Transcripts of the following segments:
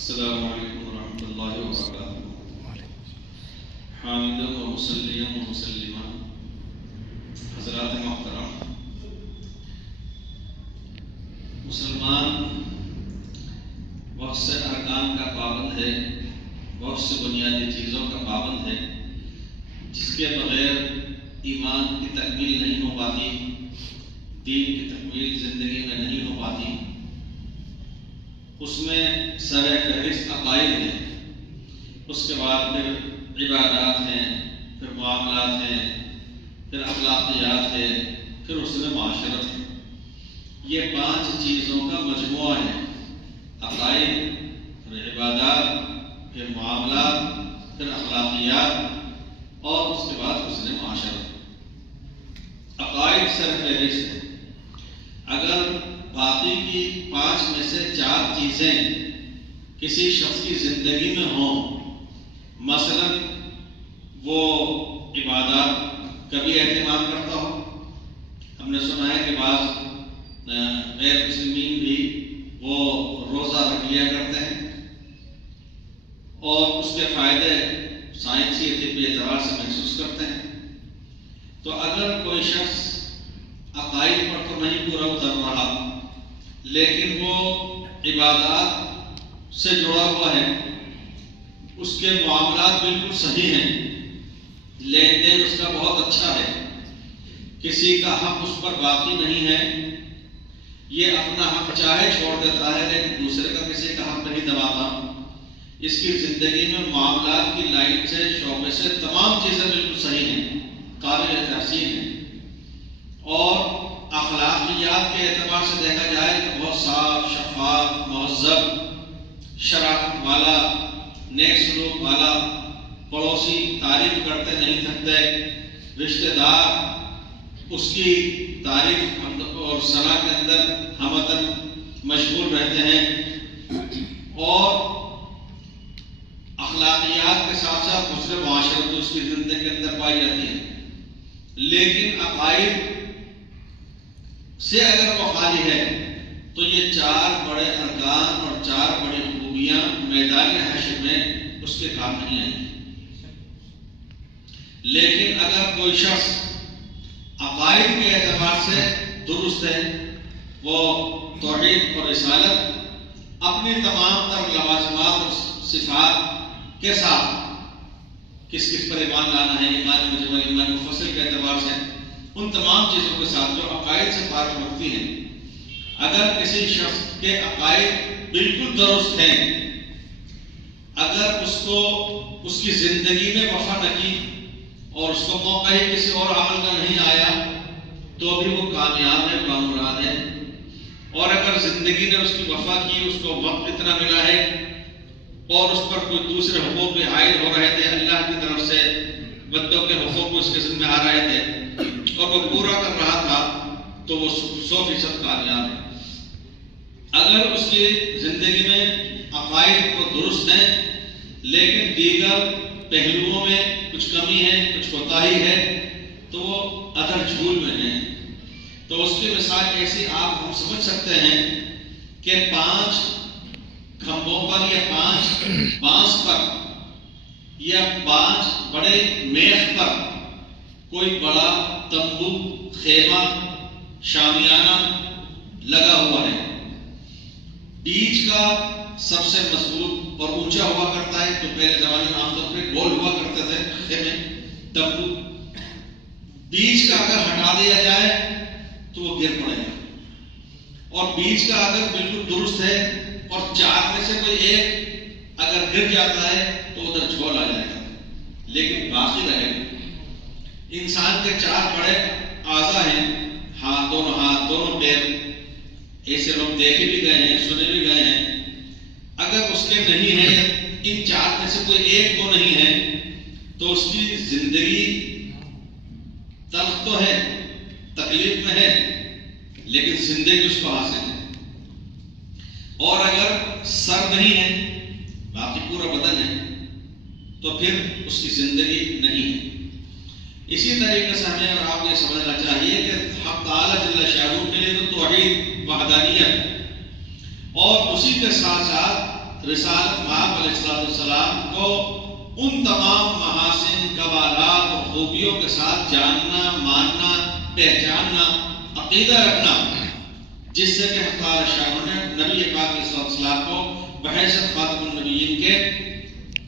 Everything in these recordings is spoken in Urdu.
السلام علیکم ورحمۃ اللہ وبرکاتہ۔ حامداً و مصلیاً و مسلماً، حضرات محترم، مسلمان بہت سے ارکان کا پابند ہے، بہت سے بنیادی چیزوں کا پابند ہے جس کے بغیر ایمان کی تکمیل نہیں ہو پاتی، دین کی تکمیل زندگی میں نہیں ہو پاتی۔ اس میں سر فہرست عقائد ہیں، اس کے بعد پھر عبادات ہیں، پھر معاملات ہیں، پھر اخلاقیات ہے، پھر اس میں معاشرت ہے۔ یہ 5 چیزوں کا مجموعہ ہے: عقائد، پھر عبادات، پھر معاملات، پھر اخلاقیات اور اس کے بعد حسن معاشرت۔ عقائد سر فہرست ہے۔ اگر باقی کی 5 میں سے 4 چیزیں کسی شخص کی زندگی میں ہوں، مثلا وہ عبادات کا بھی اہتمام کرتا ہو، ہم نے سنا ہے کہ بعض غیر مسلمین بھی وہ روزہ رکھ لیا کرتے ہیں اور اس کے فائدے سائنسی طبی اعتبار سے محسوس کرتے ہیں، تو اگر کوئی شخص عقائد پر تو نہیں پورا اتر رہا لیکن وہ عبادات سے جڑا ہوا ہے، اس کے معاملات بالکل صحیح ہیں، لین دین اس کا بہت اچھا ہے، کسی کا حق اس پر باقی نہیں ہے، یہ اپنا حق چاہے چھوڑ دیتا ہے لیکن دوسرے کا کسی کا حق نہیں دباتا، اس کی زندگی میں معاملات کی لائن سے شعبے سے تمام چیزیں بالکل صحیح ہیں، قابل تحسین ہیں، اور اخلاقیات کے اعتبار سے دیکھا جائے تو بہت صاف، شفاف، مہذب، شرافت والا، نیک سلوک والا، پڑوسی تعریف کرتے نہیں تھکتے، رشتہ دار اس کی تعریف اور ثنا کے اندر ہمدن مشغول رہتے ہیں، اور اخلاقیات کے ساتھ ساتھ حسن معاشرت اس کی زندگی کے اندر پائی جاتی ہے۔ لیکن عقائد سے اگر وہ خالی ہے تو یہ 4 بڑے ارکان اور 4 بڑی خوبیاں میدان حشر میں اس کے کام نہیں آئیں گی۔ لیکن اگر کوئی شخص عقائد کے اعتبار سے درست ہے، وہ توحید اور رسالت اپنی تمام تر لوازمات اور صفات کے ساتھ کس پر ایمان لانا ہے، ایمان مجمل، ایمان مفصل کے اعتبار سے ان تمام چیزوں کے ساتھ جو عقائد سے تعلق رکھتی ہیں، اگر کسی شخص کے عقائد بالکل درست ہیں، اگر اس کو اس کی زندگی میں وفا نہ کی اور اس کو موقع ہی کسی اور عمل کا نہیں آیا تو بھی وہ کامیاب ہے، بامراد ہے، اور اگر زندگی نے اس کی وفا کی، اس کو وقت اتنا ملا ہے اور اس پر کوئی دوسرے حقوق بھی عائد ہو رہے تھے، اللہ کی طرف سے بندوں کے حقوق اس قسم میں آ رہے تھے اور وہ پورا کر رہا تھا، تو وہ 100% کامیاب ہے۔ اگر اس کی زندگی میں عقائد کو درست ہیں لیکن دیگر پہلوؤں میں کچھ کمی ہے، کچھ کوتاہی ہے، تو وہ ادھر جھول میں ہیں۔ تو اس کی مثال ایسی آپ ہم سمجھ سکتے ہیں کہ 5 کھمبوں پر یا 5 بانس پر یا 5 بڑے میخ پر کوئی بڑا تمبو، خیمہ، شامیانہ لگا ہوا ہے، بیچ کا سب سے مضبوط اور اونچا ہوا کرتا ہے، تو پہلے زمانے میں عام طور پہ گول ہوا کرتے تھے خیمے، تمبو، بیچ کا اگر ہٹا دیا جائے تو وہ گر پڑے گا، اور بیچ کا اگر بالکل درست ہے اور 4 میں سے کوئی ایک اگر گر جاتا ہے تو ادھر جھول آ جائے گا، لیکن باقی رہے گا۔ انسان کے 4 بڑے اعضاء ہیں، ہاتھ، دونوں پیر، ایسے لوگ دیکھے بھی گئے ہیں، سنے بھی گئے ہیں، اگر اس کے نہیں ہے، ان 4 میں سے کوئی ایک کو نہیں ہے تو اس کی زندگی تلخ تو ہے، تکلیف میں ہے، لیکن زندگی اس کو حاصل ہے۔ اور اگر سر نہیں ہے، باقی پورا بدن ہے، تو پھر اس کی زندگی نہیں ہے۔ اسی طریقے سے ہمیں اور آپ کو یہ سمجھنا چاہیے کہ حق تعالیٰ جل شانہ کے لیے تو توحید، وحدانیت، اور اسی کے ساتھ ساتھ رسالت مآب علیہ السلام کو ان تمام محاسن، کمالات اور خوبیوں کے ساتھ جاننا، ماننا، پہچاننا، عقیدہ رکھنا، جس سے کہ حق تعالی شاہ نے نبی پاک علیہ السلام کو بحیثیت خاتم النبیین کے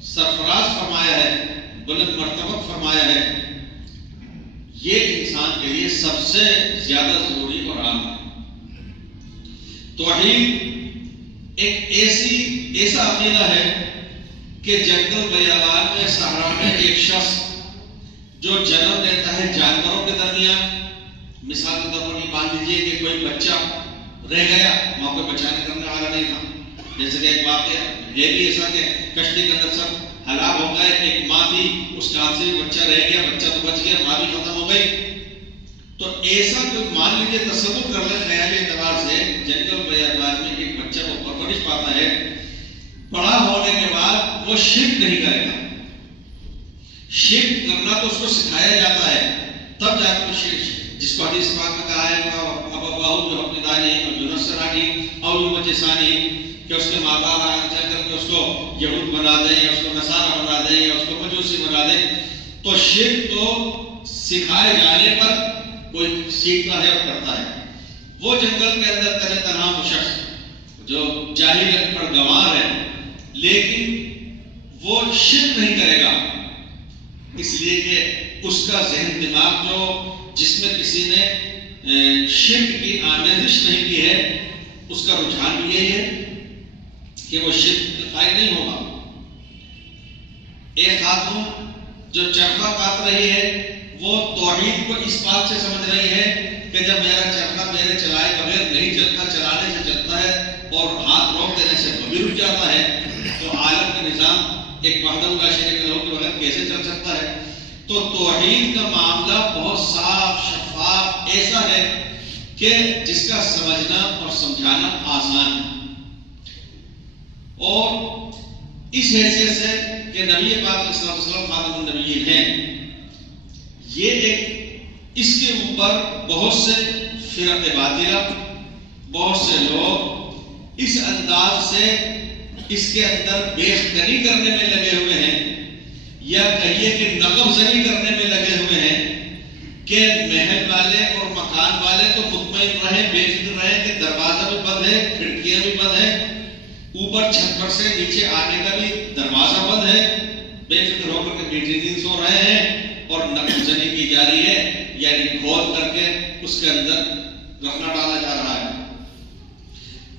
سرفراز فرمایا ہے، بلند مرتبہ فرمایا ہے، یہ انسان کے لیے سب سے زیادہ ضروری اور اہم ہے۔ توحید ایک ایسا عقیدہ ہے کہ جنگل بیابان میں، صحرا میں ایک شخص جو جنم لیتا ہے جانوروں کے درمیان، مثال کے طور پر یہ مان لیجیے کہ کوئی بچہ رہ گیا، ماں کو بچانے کرنے والا نہیں تھا، جیسے کہ ایک واقعہ ہے بھی ایسا کہ کشتی کے اندر سب ہلاک ہو گئے، ایک ماں تھی، اس کے ہاتھ سے بھی بچہ رہ گیا، بچہ تو بچ گیا، ماں بھی ختم ہو گئی۔ تو ایسا کوئی مان لیجیے، تصور کر لیں خیالی اعتبار سے، جنگل بیابان میں ایک بچہ وہ پرورش پاتا ہے، بڑا ہونے کے بعد وہ شرک نہیں کرے گا، شرک کرنا تو اس کو سکھایا جاتا ہے، تب جا کر شرک، جس کو حدیث پاک میں کہا ہے ابواہ جو حق دانی اور یونسرانی اور یومجسانی، کہ اس کے ماں باپ آگے چل کر کے اس کو یہود بنا دیں یا اس کو نصارہ بنا دیں یا اس کو مجوسی بنا دیں، تو شرک تو سکھائے جانے پر کوئی سیکھتا ہے اور کرتا ہے۔ وہ جنگل کے اندر تنہا تنہا وہ شخص جو جاہل پر گنوار ہے، لیکن وہ شرک نہیں کرے گا، اس لیے کہ اس کا ذہن دماغ جو جس میں کسی نے شرک کی آمیزش نہیں کی ہے، اس کا رجحان بھی یہی ہے کہ وہ شرک قائل نہیں ہوگا۔ ایک خاتون جو چرخہ کاٹ رہی ہے، وہ توحید کو اس بات سے سمجھ رہی ہے کہ جب میرا چرخہ میرے چلائے بغیر نہیں چلتا، چلانے سے چلتا ہے اور ہاتھ روک دینے سے وہ بھی رک جاتا ہے، تو عالم کا نظام ایک وحدہ لا شریک لہ کے بغیر کیسے چل سکتا ہے؟ تو توحید کا معاملہ بہت صاف شفاف ایسا ہے کہ جس کا سمجھنا اور سمجھانا آسان ہے، اور اس حیثیت سے کہ نبی پاک علیہ السلام خاتم النبیین ہیں، یہ ایک اس کے اوپر بہت سے فرق باطلہ، بہت سے لوگ اس انداز سے اس کے اندر بیخبری کرنے میں لگے ہوئے ہیں، یا کہیے کہ نقب زنی کرنے میں لگے ہوئے ہیں کہ محل والے اور مکان والے تو مطمئن رہیں، بے فکر رہیں کہ دروازہ بھی بند ہے، کھڑکیاں بھی بند ہیں، اوپر چھت پر سے نیچے آنے کا بھی دروازہ بند ہے، بے فکر ہو کر کے بیٹی دن سو رہے ہیں، اور نقب زنی کی جاری ہے، یعنی کھول کر کے اس کے اندر رکھنا ڈالا جا رہا ہے۔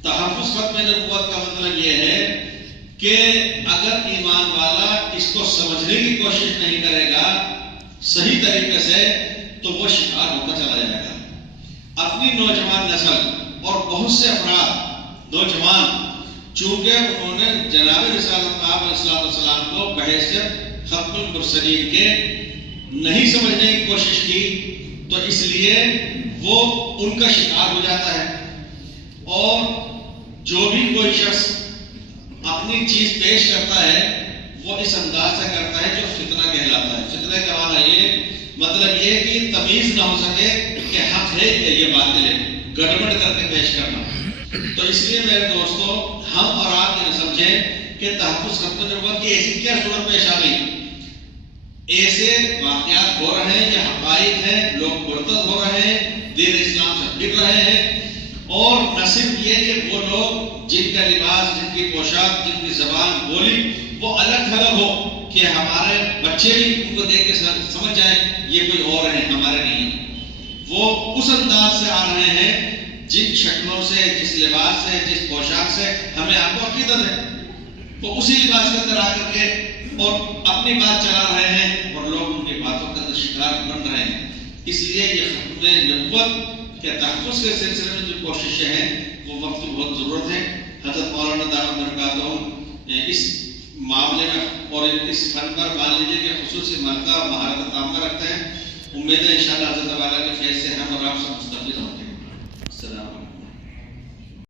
تحفظ ختم نبوت کا مطلب یہ ہے کہ اگر ایمان والا اس کو سمجھنے کی کوشش نہیں کرے گا صحیح طریقے سے، تو وہ شکار ہوتا چلا جائے گا۔ اپنی نوجوان نسل اور بہت سے افراد نوجوان، چونکہ انہوں نے جناب رسالت مآب علیہ السلام کو بحیثیت ختم المرسلین کے نہیں سمجھنے کی کوشش کی، تو اس لیے وہ ان کا شکار ہو جاتا ہے۔ اور جو بھی کوئی شخص اپنی چیز پیش کرتا ہے وہ اس انداز سے کرتا ہے جو فتنہ کہلاتا ہے۔ فتنہ کا معنی یہ مطلب یہ کہ تمیز نہ ہو سکے کہ حق ہے یا یہ باطل ہے، گڑبڑ کر کے پیش کرنا۔ تو اس لیے میرے دوستو، ہم اور آپ یہ سمجھیں کہ تحفظ ختم نبوت کی ایسی کیا صورت پیش آ گئی، ایسے واقعات ہو رہے ہیں، یہ حقائق ہیں، لوگ مرتد ہو رہے ہیں، دین اسلام سے گر رہے ہیں، اور نہ صرف یہ کہ وہ لوگ جن کا لباس، جن کی پوشاک، جن کی زبان بولی وہ الگ تھلگ ہو کہ ہمارے بچے بھی ان کو دیکھ کے سمجھ جائیں یہ کوئی اور ہیں، ہمارے نہیں ہیں، وہ اس انداز سے آ رہے ہیں جن شکلوں سے، جس لباس سے، جس پوشاک سے ہمیں آپ کو عقیدت ہے، وہ اسی لباس کے اندر آ کر کے اور اپنی بات چلا رہے ہیں، اور لوگ ان کی باتوں کا شکار بن رہے ہیں۔ اس لیے یہ ختم نبوت کے تحفظ کے سلسلے میں جو کوششیں ہیں وہ وقت کی بہت ضرورت ہے۔ حضرت مولانا دامت برکاتہم اس معاملے میں اور اس فن پر مان لیجیے کہ خصوصی مہارت تامہ رکھتے ہیں۔ امید ہے انشاءاللہ حضرت والا کے فیض سے ہم اور آپ سب مستفید ہوں گے۔